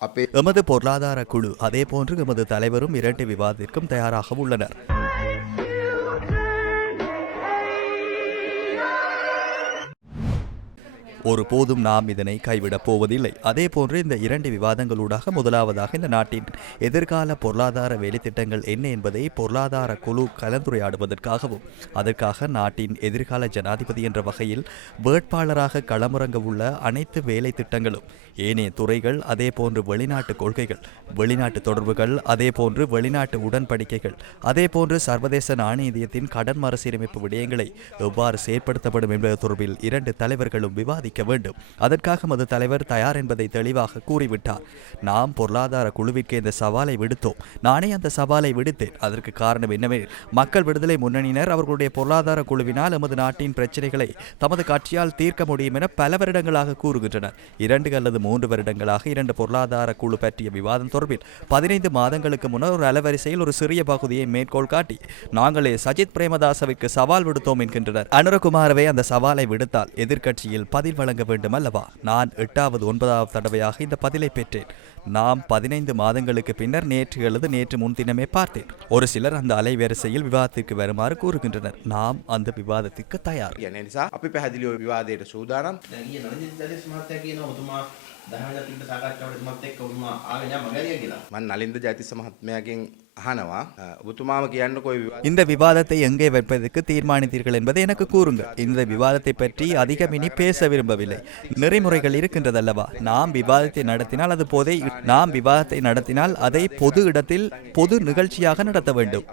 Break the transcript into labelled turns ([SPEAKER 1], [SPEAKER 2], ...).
[SPEAKER 1] අපේ
[SPEAKER 2] எமது பொருளாதார குழு அதேபோன்று எமது தலைவரும் இரண்டு விவாதத்திற்கும் தயாராக உள்ளனர். ஒருபோதும் நாம் இதனை கைவிடப் போவதில்லை. அதே போன்று இந்த இரண்டு விவாதங்களூடாக முதலாவதாக இந்த நாட்டின் எதிர்கால பொருளாதார வேலைத்திட்டங்கள் என்ன என்பதை பொருளாதார குழு கலந்துரையாடுவதற்காகவும் அதற்காக நாட்டின் எதிர்கால ஜனாதிபதி என்ற வகையில் வேட்பாளராக களமிறங்க உள்ள அனைத்து வேலை திட்டங்களும் ஏனைய துறைகள் அதே போன்று வெளிநாட்டு கொள்கைகள் வெளிநாட்டு தொடர்புகள் அதே போன்று வெளிநாட்டு உடன்படிக்கைகள் அதே போன்று சர்வதேச நாணயத்தின் கடன் மறுசீரமைப்பு விடயங்களை எவ்வாறு செயற்படுத்தப்படும் என்பது தொடர்பில் இரண்டு தலைவர்களும் விவாதி விவாதிக்க வேண்டும். அதற்காக மது தலைவர் தயார் என்பதை தெளிவாக கூறிவிட்டார். நாம் பொருளாதார குழுவிற்கு இந்த சவாலை விடுத்தோம். நானே அந்த சவாலை விடுத்தேன். அதற்கு காரணம் என்னவே மக்கள் விடுதலை முன்னணியினர் அவர்களுடைய பொருளாதார குழுவினால் எமது நாட்டின் பிரச்சனைகளை தமது கட்சியால் தீர்க்க முடியும் என பல வருடங்களாக கூறுகின்றனர். இரண்டு அல்லது மூன்று வருடங்களாக இரண்டு பொருளாதார குழு பற்றிய விவாதம் தொடர்பில் பதினைந்து மாதங்களுக்கு முன்னர் ஒரு அலவரிசையில் ஒரு சிறிய பகுதியை மேற்கோள் காட்டி நாங்களே சஜித் பிரேமதாசவிற்கு சவால் விடுத்தோம் என்கின்றனர். அனுரகுமாரவே அந்த சவாலை விடுத்தால் எதிர்க்கட்சியில் பதில் வழங்க வேண்டும் அல்லவா நான் எட்டாவது ஒன்பதாவது தடவையாக இந்த பதிலை பெற்றேன் நாம் பதினைந்து மாதங்களுக்கு பின்னர் நேற்று அல்லது நேற்று முன்தினமே பார்த்தேன் ஒரு சிலர் அந்த அலைவரிசையில் விவாதத்திற்கு வருமாறு கூறுகின்றனர் நாம் அந்த விவாதத்திற்கு தயார்
[SPEAKER 1] කියන නිසා අපි පැහැදිලිව විවාදයට සූදානම්
[SPEAKER 3] දැන් ඊයේ නලින් දලස් මහත්තයා කියනවා ඔබතුමා දහවල් පිට සාකච්ඡාවට එතුමත් එක්ක ඔබතුමා ආවේ නෑ මගරිය කියලා.
[SPEAKER 1] මන් නලින්ද ජාතිස මහත්මයාගෙන්
[SPEAKER 2] இந்த விவாதத்தை எங்கே வைப்பதற்கு தீர்மானித்தீர்கள் என்பதை எனக்கு கூறுங்கள். இந்த விவாதத்தை பற்றி அதிகம் இனி பேச விரும்பவில்லை. நெறிமுறைகள் இருக்கின்றதல்லவா? நாம் விவாதத்தை நடத்தினால் அது போதை நாம் விவாதத்தை நடத்தினால் அதை பொது இடத்தில் பொது நிகழ்ச்சியாக நடத்த வேண்டும்.